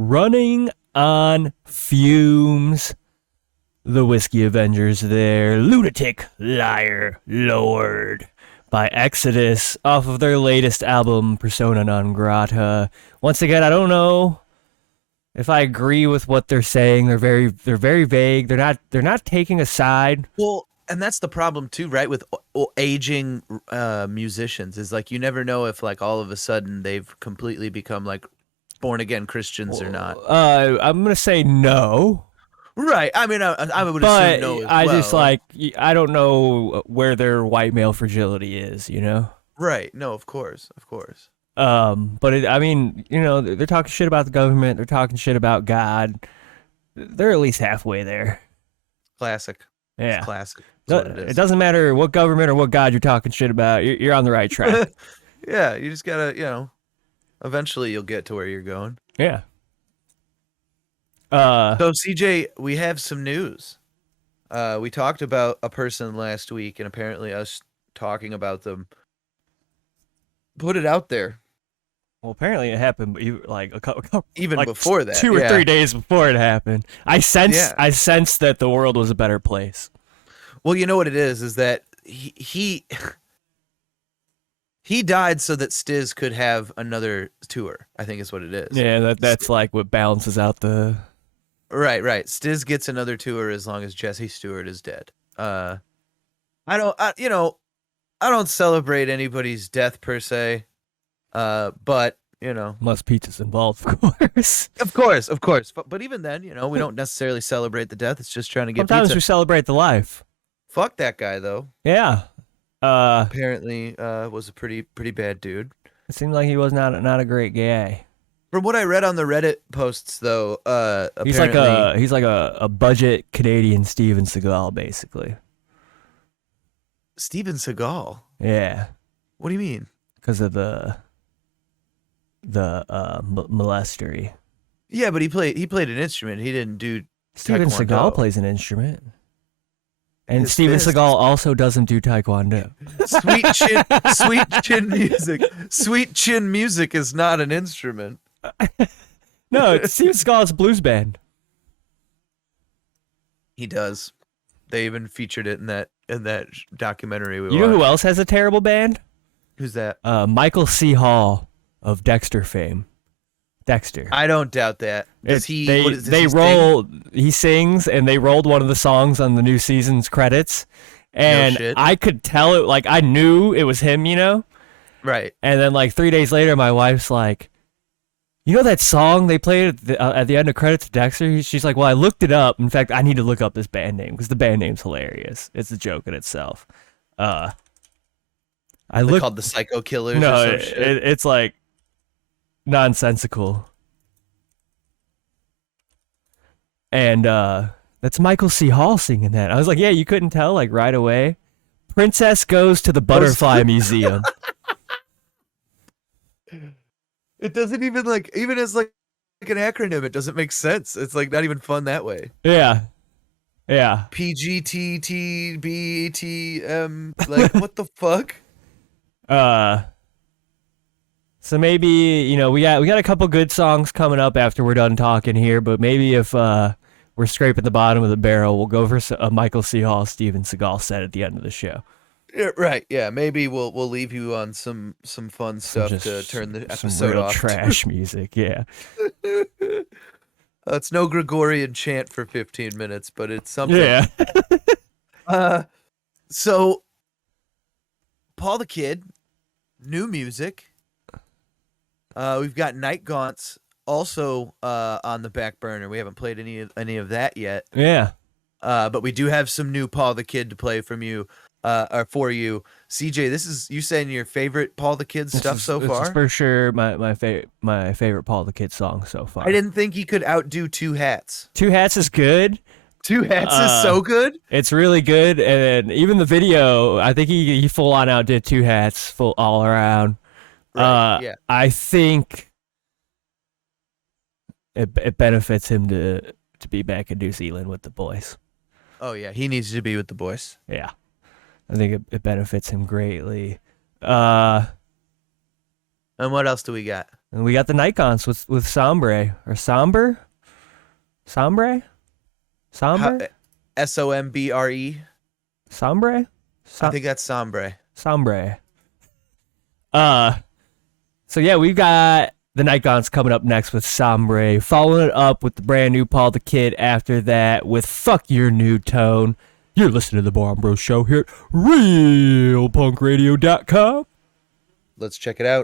Running on Fumes. The Whiskey Avengers there. Lunatic Liar Lord by Exodus off of their latest album, Persona Non Grata. Once again, I don't know if I agree with what they're saying. They're very vague. They're not taking a side. Well, and that's the problem too, right? With aging musicians, is like you never know if like all of a sudden they've completely become like born again Christians or not. I'm gonna say no. Right. I mean, I would But assume no as I well. just like, I don't know where their white male fragility is, you know? Right. No, of course. Of course. But I mean, you know, they're talking shit about the government. They're talking shit about God. They're at least halfway there. Classic. Yeah. It's classic. That's what it is. It doesn't matter what government or what God you're talking shit about. You're on the right track. Yeah. You just gotta, eventually you'll get to where you're going. Yeah. So CJ, we have some news. We talked about a person last week, and apparently us talking about them put it out there. Well, apparently it happened like a couple, Even like before that, 2 or 3 days before it happened. I sensed that the world was a better place. Well, you know what it is that he died so that Stiz could have another tour. I think is what it is. Yeah, that's like what balances out the. Right. Stiz gets another tour as long as Jesse Stewart is dead. I don't celebrate anybody's death per se. But Must pizza's involved, of course. Of course. But even then, we don't necessarily celebrate the death. It's just trying to get Sometimes pizza. we celebrate the life. Fuck that guy though. Yeah. Apparently, was a pretty bad dude. It seemed like he was not a great guy. From what I read on the Reddit posts, though, he's like a budget Canadian Steven Seagal, basically. Steven Seagal. Yeah. What do you mean? Because of the molestery. Yeah, but he played an instrument. He didn't do. Steven Taekwondo. Seagal plays an instrument. And His Steven fist. Seagal also doesn't do Taekwondo. Sweet chin music. Sweet chin music is not an instrument. No, it's Steven Seagal's blues band. He does. They even featured it in that documentary we watched. You know who else has a terrible band? Who's that? Michael C. Hall of Dexter fame. Dexter. I don't doubt that. Does he? He sings, and they rolled one of the songs on the new season's credits, and No shit. I could tell it. Like I knew it was him, Right. And then like 3 days later, my wife's like, "You know that song they played at the end of credits of Dexter?" She's like, "Well, I looked it up. In fact, I need to look up this band name because the band name's hilarious. It's a joke in itself." Called the Psycho Killers. No, or some shit. it's like nonsensical. And that's Michael C. Hall singing that. I was like, yeah, you couldn't tell like right away. Princess Goes to the Butterfly Museum. It doesn't even even as like an acronym, it doesn't make sense. It's like not even fun that way. Yeah. PGTTBTM. Like what the fuck? So maybe, we got a couple good songs coming up after we're done talking here, but maybe if we're scraping the bottom of the barrel, we'll go for a Michael C. Hall, Steven Seagal set at the end of the show. Yeah, right. Yeah, maybe we'll leave you on some fun stuff to turn the episode some real off. Trash music, yeah. It's no Gregorian chant for 15 minutes, but it's something. Yeah. So Paul the Kid, new music. We've got Night Gaunts also on the back burner. We haven't played any of that yet. Yeah. But we do have some new Paul the Kid to play from you. Or for you, CJ. This is you saying your favorite Paul the Kid stuff so far. This is for sure my favorite Paul the Kid song so far. I didn't think he could outdo Two Hats. Two Hats is good. Two Hats is so good. It's really good, and even the video, I think he full on outdid Two Hats, full all around. Right, yeah. I think it benefits him to be back in New Zealand with the boys. Oh yeah, he needs to be with the boys. Yeah. I think it benefits him greatly. And what else do we got? And we got the Nikons with Sombre or Somber, Sombre, Somber, SOMBRE. Sombre, I think that's Sombre. Sombre. So yeah, we've got the Nikons coming up next with Sombre, following it up with the brand new Paul the Kid after that with Fuck Your New Tone. You're listening to the Moron Bros Show here at RealPunkRadio.com. Let's check it out.